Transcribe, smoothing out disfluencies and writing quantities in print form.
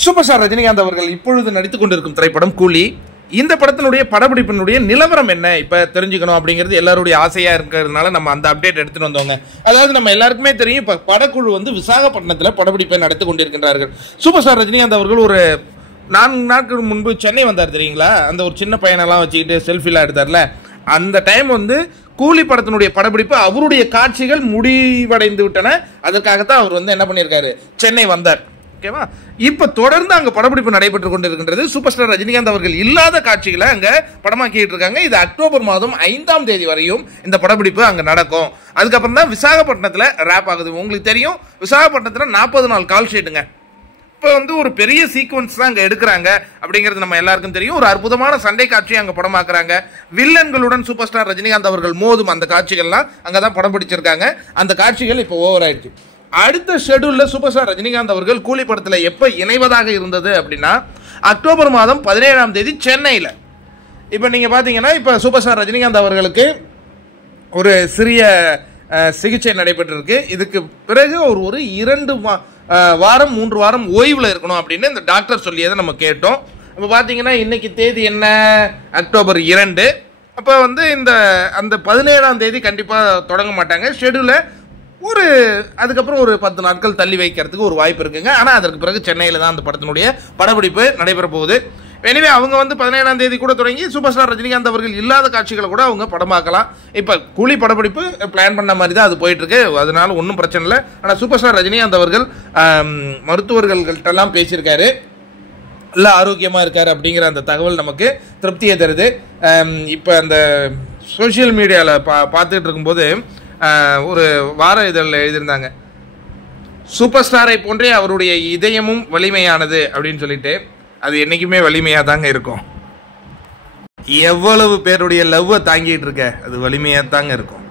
Super star Rajinikanth அவர்கள் இப்பொழுது நடித்துக் கொண்டிருக்கும் திரைப்படம் கூலி. இந்த படத்தினுடைய படப்பிடிப்பினுடைய நிலவரம் என்ன இப்ப தெரிஞ்சுக்கணும் அப்படிங்கிறது எல்லாருடைய ஆசையா இருக்கிறதுனால நம்ம அந்த அப்டேட் எடுத்துட்டு வந்தோங்க. அதாவது நம்ம எல்லாருக்குமே தெரியும், இப்ப படக்குழு வந்து விசாகப்பட்டினத்தில் படப்பிடிப்பை நடத்தி கொண்டிருக்கின்றார்கள். சூப்பர் ஸ்டார் ரஜினிகாந்த் அவர்கள் ஒரு 4 நாட்கள் முன்பு சென்னை வந்தார் தெரியுங்களா? அந்த ஒரு சின்ன பையனெல்லாம் வச்சுக்கிட்டு செல்ஃபிலாம் எடுத்தார்ல, அந்த டைம் வந்து கூலி படத்தினுடைய படப்பிடிப்பு அவருடைய காட்சிகள் முடிவடைந்து விட்டன. அதற்காகத்தான் அவர் வந்து என்ன பண்ணியிருக்காரு, சென்னை வந்தார். ஓகேவா? இப்ப தொடர்ந்து அங்க படப்பிடிப்பு நடைபெற்றுக் கொண்டிருக்கின்றது. சூப்பர் ஸ்டார் ரஜினிகாந்த் அவர்கள் இல்லாத காட்சிகளை அங்க படமாக்கிட்டு இருக்காங்க. இது அக்டோபர் மாதம் 5ஆம் தேதி வரையும் இந்த படப்பிடிப்பு அங்க நடக்கும். அதுக்கப்புறம் தான் விசாகப்பட்டினத்துல ரேப் ஆகுது. உங்களுக்கு தெரியும், விசாகப்பட்டினத்துல 40 நாள் கால் ஷீட்டுங்க. இப்போ வந்து ஒரு பெரிய சீக்வன்ஸ் தான் அங்க எடுக்கிறாங்க அப்படிங்கிறது நம்ம எல்லாருக்கும் தெரியும். ஒரு அற்புதமான சண்டை காட்சியை அங்க படமாக்குறாங்க. வில்லன்களுடன் சூப்பர் ஸ்டார் ரஜினிகாந்த் அவர்கள் மோதும் அந்த காட்சிகள்லாம் அங்கதான் படம் பிடிச்சிருக்காங்க. அந்த காட்சிகள் இப்போ ஓவர் ஆயிடுச்சு. அடுத்த ஷெட்யூல்ல சூப்பர் ஸ்டார் ரஜினிகாந்த் அவர்கள் கூலி படத்துல எப்ப இணைவதாக இருந்தது அப்படின்னா அக்டோபர் மாதம் 17ஆம் தேதி சென்னையில. இப்ப நீங்க பாத்தீங்கன்னா இப்ப சூப்பர் ஸ்டார் ரஜினிகாந்த் அவர்களுக்கு ஒரு சிறிய சிகிச்சை நடைபெற்றிருக்கு. இதுக்கு பிறகு ஒரு 2 வாரம் 3 வாரம் ஓய்வுல இருக்கணும் அப்படின்னு இந்த டாக்டர் சொல்லியதை நம்ம கேட்டோம். இப்ப பாத்தீங்கன்னா இன்னைக்கு தேதி என்ன, அக்டோபர் 2. அப்ப வந்து அந்த 17ஆம் தேதி கண்டிப்பா தொடங்க மாட்டாங்க. ஷெட்யூல அதுக்கப்புறம் ஒரு 10 நாட்கள் தள்ளி வைக்கிறதுக்கு ஒரு வாய்ப்பு இருக்குங்க. ஆனால் அதற்கு பிறகு சென்னையில் தான் அந்த படத்தினுடைய படப்பிடிப்பு நடைபெற போகுது. எனவே அவங்க வந்து 17ஆம் தேதி கூட தொடங்கி சூப்பர் ஸ்டார் ரஜினிகாந்த் அவர்கள் இல்லாத காட்சிகளை கூட அவங்க படமாக்கலாம். இப்போ கூலி படப்பிடிப்பு பிளான் பண்ண மாதிரி தான் அது போயிட்டு இருக்கு. அதனால ஒன்றும் பிரச்சனை இல்லை. ஆனால் சூப்பர் ஸ்டார் ரஜினிகாந்த் அவர்கள் மருத்துவர்கள்ட்டெல்லாம் பேசியிருக்காரு, நல்ல ஆரோக்கியமாக இருக்காரு அப்படிங்கிற அந்த தகவல் நமக்கு திருப்தியை தருது. இப்போ அந்த சோசியல் மீடியாவில் பார்த்துட்டு இருக்கும்போது ஒரு வார இதழில் எழுதியிருந்தாங்க, சூப்பர் ஸ்டாரை போன்றே அவருடைய இதயமும் வலிமையானது அப்படின்னு சொல்லிட்டு. அது என்னைக்குமே வலிமையாக தாங்க இருக்கும். எவ்வளவு பேருடைய லவ்வை தாங்கிட்டு இருக்க, அது வலிமையாக தாங்க இருக்கும்.